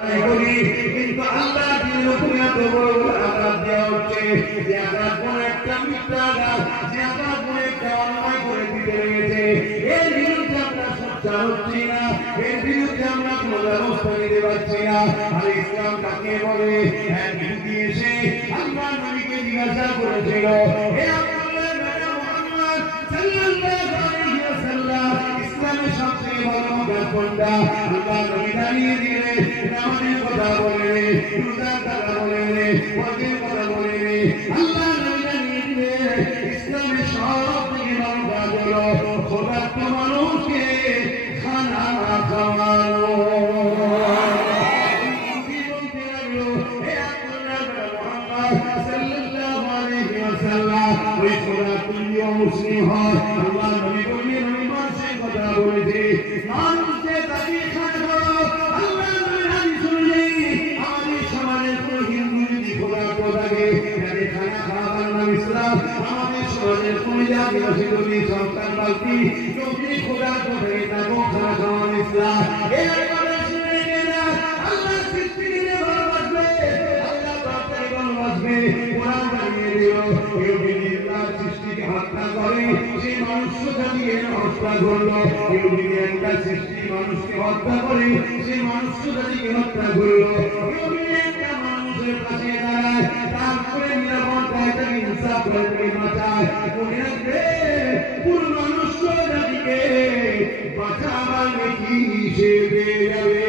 কিন্তু আল্লাহ দিনের উপরে এত বড় বড় আঘাত দেওয়া হচ্ছে যে আঘাত কোন একটা মিথ্যা আঘাত, যে আঘাত কোন একটা অন্যায় করে দিতে রয়েছে, এর বিরুদ্ধে আমরা সোচ্চার হচ্ছি না, এর বিরুদ্ধে আমরা কোন ব্যবস্থা নিতে পারছি না। আর ইসলাম কাকে বলে? এক ব্যক্তি এসে আল্লাহ নবীকে জিজ্ঞাসা করেছিল, হে আব্দুল্লাহ বিন মুহাম্মদ সাল্লাল্লাহু আলাইহি ওয়াসাল্লাম, ইসলামের সবচেয়ে বড় মত কোনটা? আল্লাহ নবী জানিয়ে দিলেন, নামাজের কথা বলেন, রোজার কথা বলেন, হজের কথা বলেন। আল্লাহ নবী জানিয়ে দিলেন, ইসলামের সবচেয়ে বড় কাজ হলো ক্ষুধার্ত মানুষকে খানা খাওয়ানো। মুসলিম হয় আল্লাহ নবী বললেন, আমি মানুষের কথা বলেছি, মানুষকে তাকে খাওয়া। আল্লাহ নবী হাদিস অনুযায়ী আমাদের সমাজের কোন হিন্দু যদি ক্ষুধার্ত থাকে তাকে খানা খাওয়াবার নাম ইসলাম। আমাদের সমাজের কোন জাতিবাসী যদি সন্তান বালতি যদি ক্ষুধার্ত থাকে তাকেও খানা খাওয়ানো ইসলাম। আল্লাহ সৃষ্টি নিয়ে ভালোবাসবে, আল্লাহ তাকে ভালোবাসবে। কোরআন জানিয়ে দিল, সৃষ্টিকে হত্যা করে সেই মানুষটা দিয়ে হত্যা করলো। কেউ যদি একটা সৃষ্টি মানুষকে হত্যা করে সেই মানুষটা দিয়ে হত্যা করলো। কেউ যদি একটা মানুষের পাশে দাঁড়ায়, তারপরে নিরাপত্তায় তাকে ইনসাফ করে তাকে বাঁচায়, মনে রাখবে পুরো মানুষটা জাতিকে বাঁচাবার নাকি সে পেয়ে যাবে।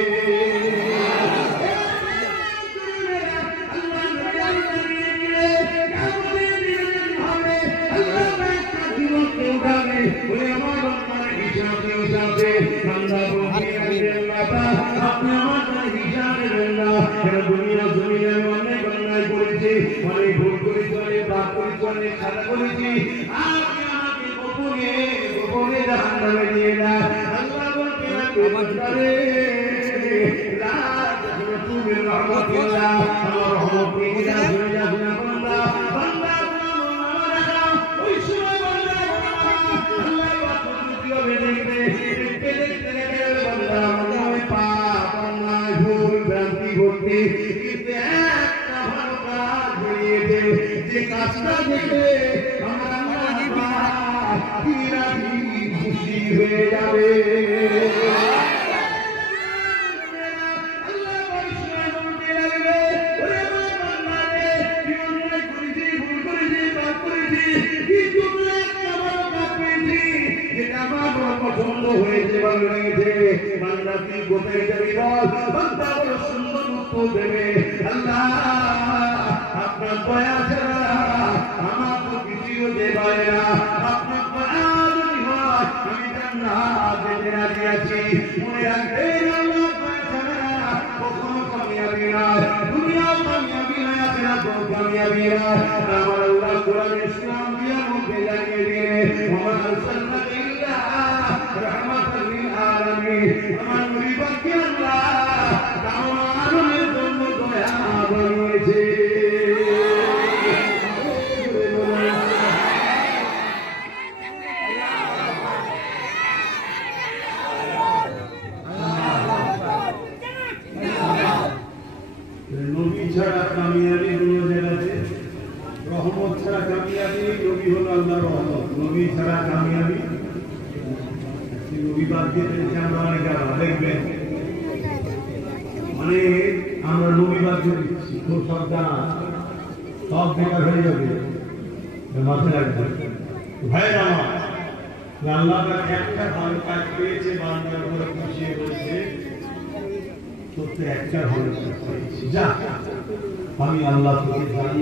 আমি আল্লাহ থেকে জানি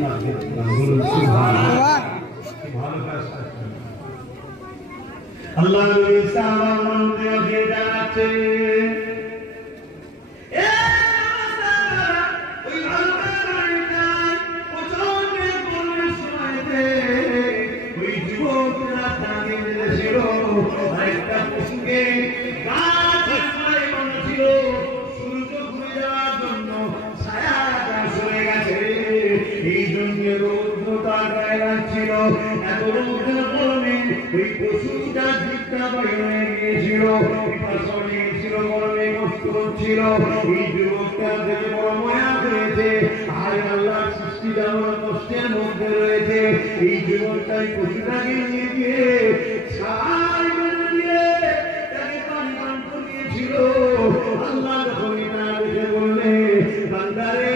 আল্লাহ ওই পশুটা ভিক্ষা বাইরে গিয়েছিল, পিপাসা লেগেছিল, গরমে কষ্ট তরুণ ছিল, এই যুবকটা থেকে বড় মায়া করেছে। আর আল্লাহ সৃষ্টিটা বড় কষ্টের মধ্যে রয়েছে। এই যুবকটাই পশুটাকে নিয়ে গিয়ে ছাই মেরে দিয়ে তাকে পানি পান করিয়েছিল। আল্লাহ যখন এটা দেখে বললে, বান্দারে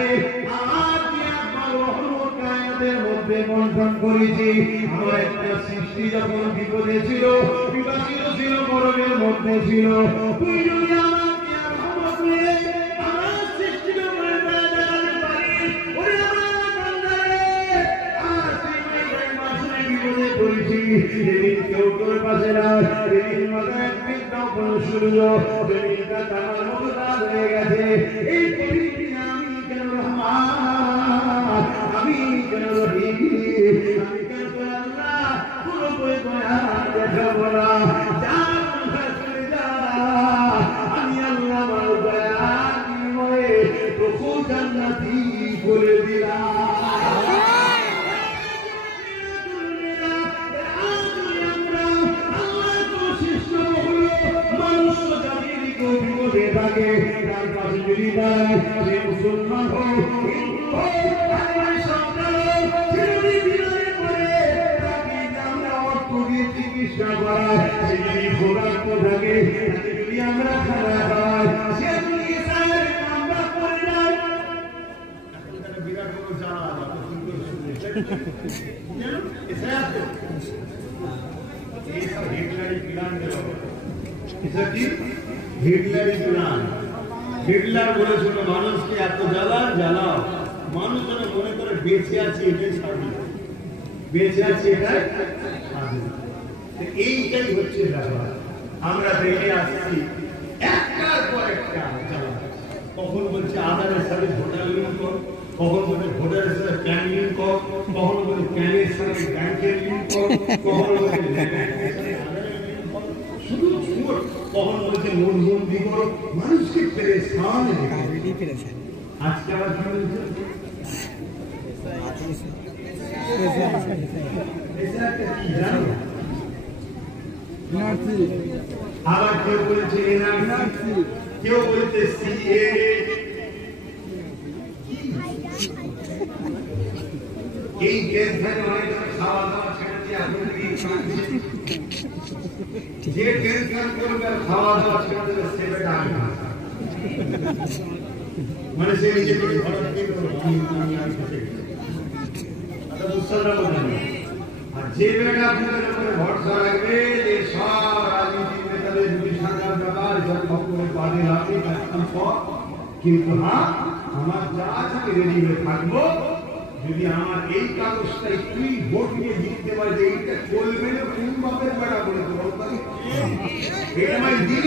আজ একবার রহমত কায়নাতের মধ্যে বন্টন করেছি। আমার একটা সৃষ্টি যখন বিপদে ছিল, বিবাসিত ছিল, গরমের মধ্যে ছিল, তুই যদি আমাকে রহমত নিয়ে আমার সৃষ্টিকে মনে দেখাতে পারিস, ওরে আমার বান্দারে আজ তুই মায়ের মাসে বিপদে পড়েছি। যেদিন কেউ তোর পাশে না, যেদিন মাথায় একদিনটাও কোনো সূর্য, যেদিনটা তার মতো কাজ হয়ে গেছে, এই পৃথিবী আমি কেন রহমান, আমি কেন রহিম, আমি কেন আল্লাহ কোনো বই দয়া দেখাবো না। যা চলে যা, আমি আল্লাহ আমার দয়া বিনিময়ে তোকে জান্নাতি করে দিলাম। তার পাশে যদি দাঁড়ায়, সে মুসলমান হোক, হিন্দু হোক, আদিবাসী সন্তান হোক, সে যদি বিরোধী করে তাকে আমরা অর্থ দিয়ে চিকিৎসা করায়, সে যদি ভোগাত্ম থাকে, তাকে যদি আমরা খানা খাওয়াই, সে যদি ইসরায়েলের আমরা করে যাই। বিরাট বড় জ্বালা হিটলারি প্ল্যান দিল। এটা কি হিটলারি প্ল্যান? হিটলার বলেছিল মানুষকে এত জ্বালাও, মানুষ যেন মনে করে বেঁচে আছে এটাই স্বাধীন, বেঁচে আছে এটাই স্বাধীন। এইটাই হচ্ছে ব্যাপার। আমরা দেখে আসছি একটার পর একটা জ্বালা। কখন বলছে আধারের সাথে ভোটার লিঙ্ক কর, কখন বলছে ভোটারের সাথে প্যান লিঙ্ক কর, কখন বলছে প্যানের সাথে ব্যাংকের লিঙ্ক কর, কখন বলছে শুধু ঝুট, কখন বলছে নোটবন্দি করো, মানুষকে পেরেশান রেখেছে। আজকে আবার কি বলছে? আবার কেউ বলছে এনআরসি, কেউ বলছে সিএএ। এই দেশ থেকে অনেক খাওয়া দাওয়া ছেড়েছে, এখন যে টেনশন করবে খাওয়া দাওয়া ছেড়ে দেবে, সেটা আমি মানে সে নিজেকে আর যে বেটা আপনাদের উপরে ভরসা রাখবে যে সব রাজনীতিক নেতাদের দুই সরকার ব্যাপার সব খবরে বাদে রাখবে, কিন্তু হ্যাঁ আমার যা আছে আমি রেডি হয়ে থাকবো। যদি আমার এই কাগজটা তুই ভোট নিয়ে জিততে পারে যে এইটা চলবে না, কোন বাপের বেড়া বলে তো এটা আমার দিল